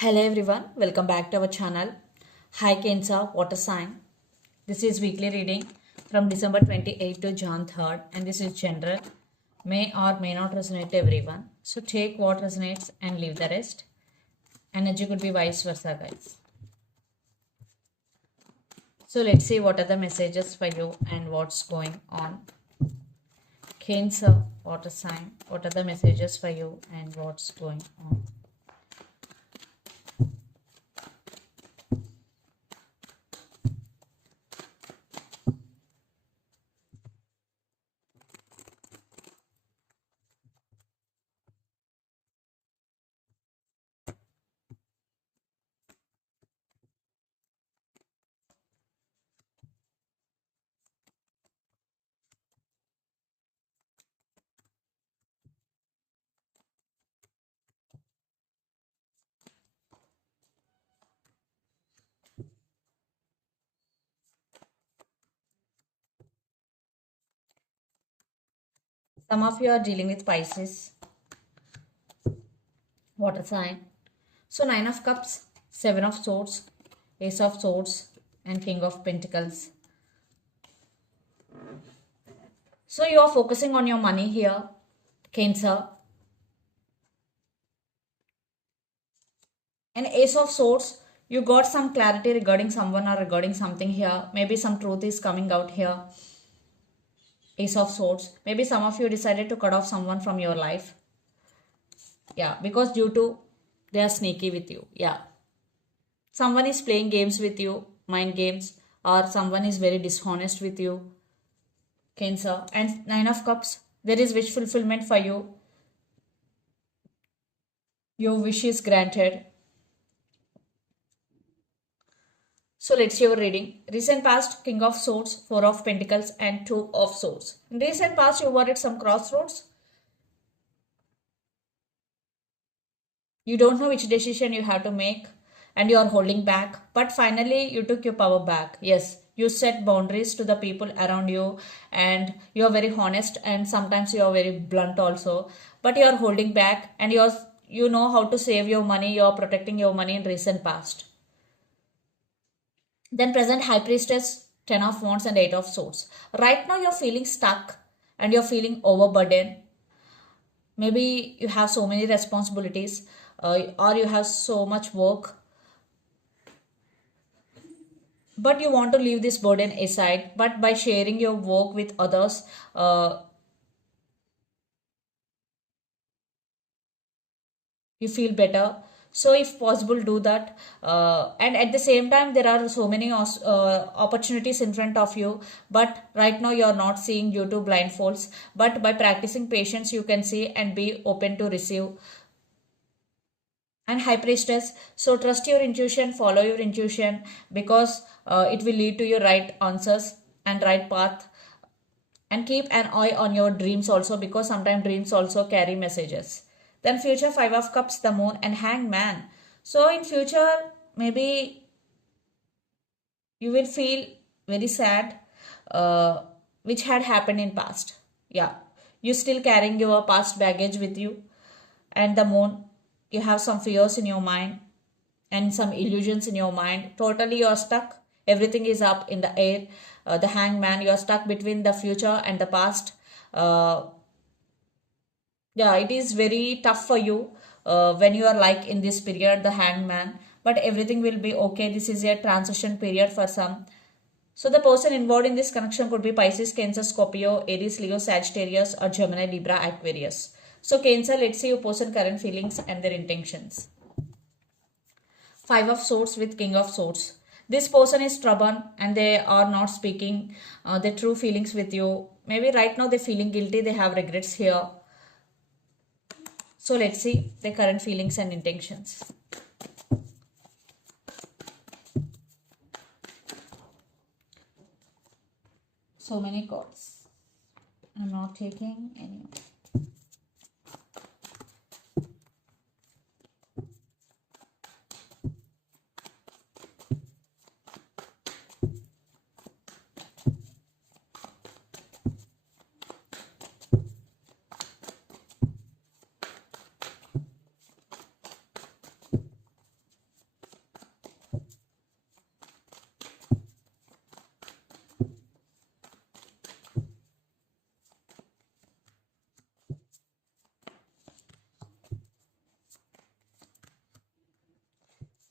Hello everyone, welcome back to our channel. Hi Cancer, water sign. This is weekly reading from December 28 to Jan 3rd, and this is general. May or may not resonate to everyone. So take what resonates and leave the rest. Energy could be vice versa, guys. So let's see what are the messages for you and what's going on. Cancer, water sign. What are the messages for you and what's going on? Some of you are dealing with Pisces, water sign. So Nine of Cups, Seven of Swords, Ace of Swords, and King of Pentacles. So you are focusing on your money here, Cancer. And Ace of Swords, you got some clarity regarding someone or regarding something here. Maybe some truth is coming out here. Ace of Swords. Maybe some of you decided to cut off someone from your life. Yeah, because due to they are sneaky with you. Yeah. Someone is playing games with you, mind games, or someone is very dishonest with you. Cancer. And Nine of Cups, there is wish fulfillment for you. Your wish is granted. So let's see your reading. Recent past, King of Swords, Four of Pentacles, and Two of Swords. In recent past, you were at some crossroads. You don't know which decision you have to make and you are holding back. But finally, you took your power back. Yes, you set boundaries to the people around you and you are very honest and sometimes you are very blunt also. But you are holding back and you know how to save your money. You are protecting your money in recent past. Then present High Priestess, Ten of Wands and Eight of Swords. Right now you're feeling stuck and you're feeling overburdened. Maybe you have so many responsibilities or you have so much work, but you want to leave this burden aside. But by sharing your work with others, you feel better. So if possible, do that. And at the same time, there are so many opportunities in front of you, but right now you are not seeing due to blindfolds. But by practicing patience, you can see and be open to receive. And High Priestess, so trust your intuition, follow your intuition, because it will lead to your right answers and right path. And keep an eye on your dreams also, because sometimes dreams also carry messages. Then future, Five of Cups, the Moon, and Hangman. So in future, maybe you will feel very sad, uh, which had happened in past. Yeah, you still carrying your past baggage with you. And the Moon, you have some fears in your mind and some illusions in your mind. Totally you're stuck, everything is up in the air. The Hangman, you're stuck between the future and the past. uh, yeah, it is very tough for you when you are like in this period, the Hangman. But everything will be okay. This is a transition period for some. So the person involved in this connection could be Pisces, Cancer, Scorpio, Aries, Leo, Sagittarius, or Gemini, Libra, Aquarius. So Cancer, let's see your person current feelings and their intentions. Five of Swords with King of Swords. This person is stubborn and they are not speaking their true feelings with you. Maybe right now they're feeling guilty, they have regrets here. So let's see their current feelings and intentions. So many cards. I'm not taking any.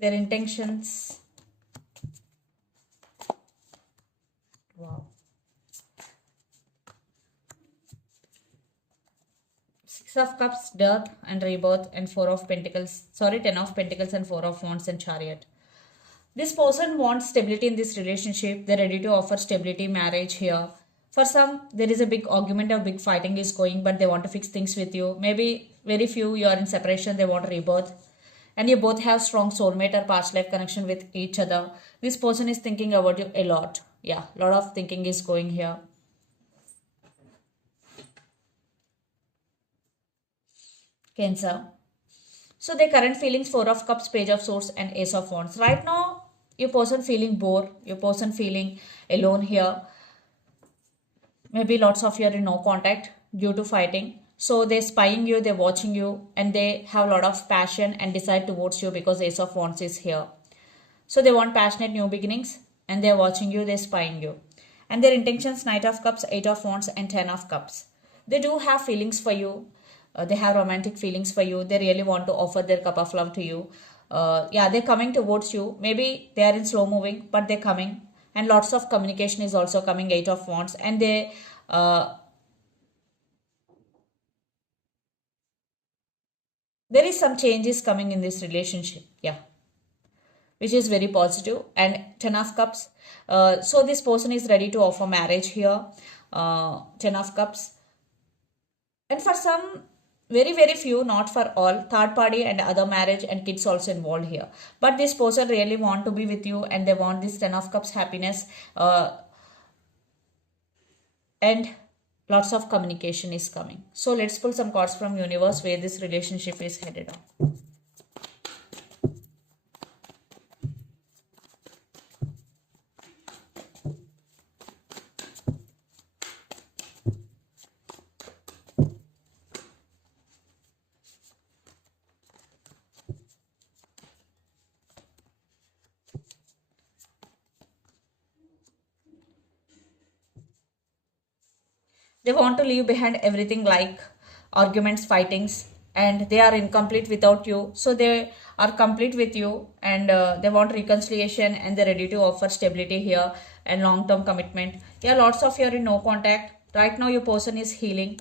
their intentions. Wow. Six of Cups, death and rebirth, and Four of Pentacles. Sorry, Ten of Pentacles and Four of Wands and Chariot. This person wants stability in this relationship. They're ready to offer stability, marriage here. For some, there is a big argument or big fighting is going, but they want to fix things with you. Maybe very few you are in separation, they want rebirth. And you both have strong soulmate or past life connection with each other. This person is thinking about you a lot. Yeah, a lot of thinking is going here. Cancer. So their current feelings, Four of Cups, Page of Swords and Ace of Wands. Right now, your person feeling bored, your person feeling alone here. Maybe lots of you are in no contact due to fighting. So they're spying you, they're watching you, and they have a lot of passion and desire towards you because Ace of Wands is here. So they want passionate new beginnings and they're watching you, they're spying you. And their intentions, Knight of Cups, Eight of Wands and Ten of Cups. They do have feelings for you. They have romantic feelings for you. They really want to offer their cup of love to you. Yeah, they're coming towards you. Maybe they are in slow moving, but they're coming. And lots of communication is also coming, Eight of Wands. And uh, there is some changes coming in this relationship. Yeah, which is very positive. And Ten of Cups. So this person is ready to offer marriage here. Ten of Cups. And for some, very few, not for all, third party and other marriage and kids also involved here. But this person really want to be with you and they want this Ten of Cups happiness. And lots of communication is coming. So let's pull some cards from universe where this relationship is headed on. They want to leave behind everything like arguments, fightings, and they are incomplete without you. So they are complete with you and they want reconciliation and they're ready to offer stability here and long-term commitment. Yeah, lots of you are in no contact. Right now your person is healing.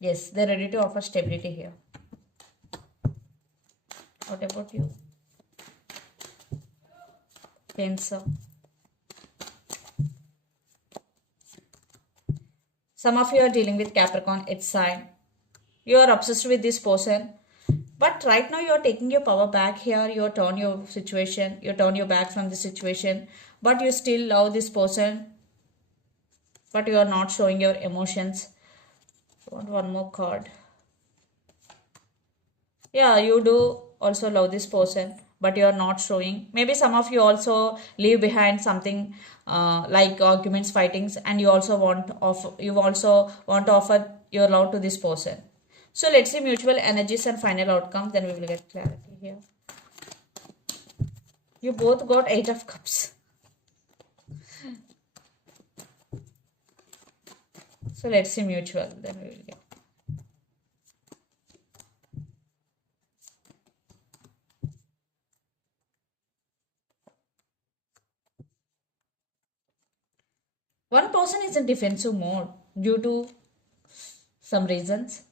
Yes, they're ready to offer stability here. What about you? Cancer. Some of you are dealing with Capricorn, it's sign. You are obsessed with this person. But right now you are taking your power back here. You turn your situation. You turn your back from the situation. But you still love this person. But you are not showing your emotions. I want one more card. Yeah, you do also love this person. But you are not showing. Maybe some of you also leave behind something like arguments, fightings, and you also want to offer your love to this person. So let's see mutual energies and final outcome. Then we will get clarity here. You both got Eight of Cups. So let's see mutual. Then we will get. One person is in defensive mode due to some reasons,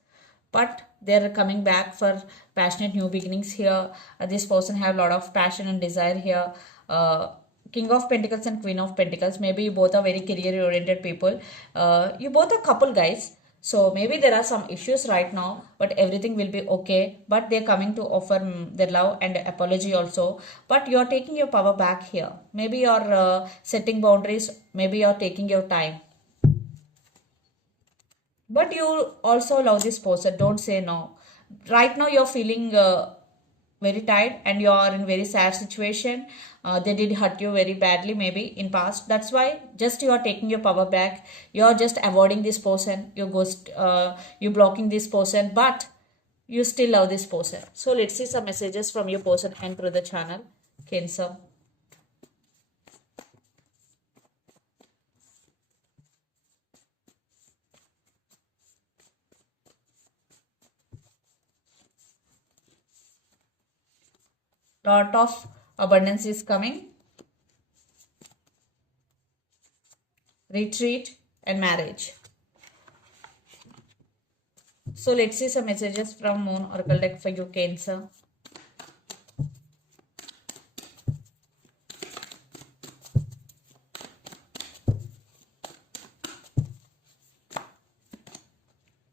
but they're coming back for passionate new beginnings here. This person have a lot of passion and desire here. King of Pentacles and Queen of Pentacles. Maybe you both are very career oriented people. You both are couple guys. So maybe there are some issues right now, but everything will be okay. But they're coming to offer their love and apology also. But you're taking your power back here. Maybe you're setting boundaries. Maybe you're taking your time. But you also love this person. Don't say no. Right now you're feeling very tired and you are in very sad situation. They did hurt you very badly maybe in past. That's why just you are taking your power back. You are just avoiding this person. You blocking this person, but you still love this person. So let's see some messages from your person and through the channel. Cancer. Lot of abundance is coming. Retreat and marriage. So let's see some messages from Moon Oracle deck for you, Cancer.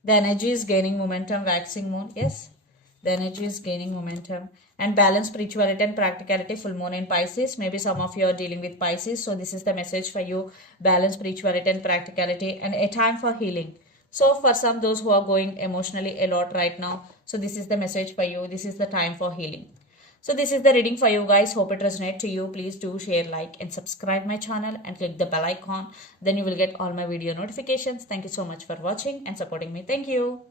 The energy is gaining momentum, waxing moon. Yes, the energy is gaining momentum. And balance, spirituality and practicality, full moon in Pisces. Maybe some of you are dealing with Pisces. So this is the message for you. Balance, spirituality and practicality, and a time for healing. So for some, those who are going emotionally a lot right now, so this is the message for you. This is the time for healing. So this is the reading for you guys. Hope it resonates to you. Please do share, like and subscribe my channel and click the bell icon. Then you will get all my video notifications. Thank you so much for watching and supporting me. Thank you.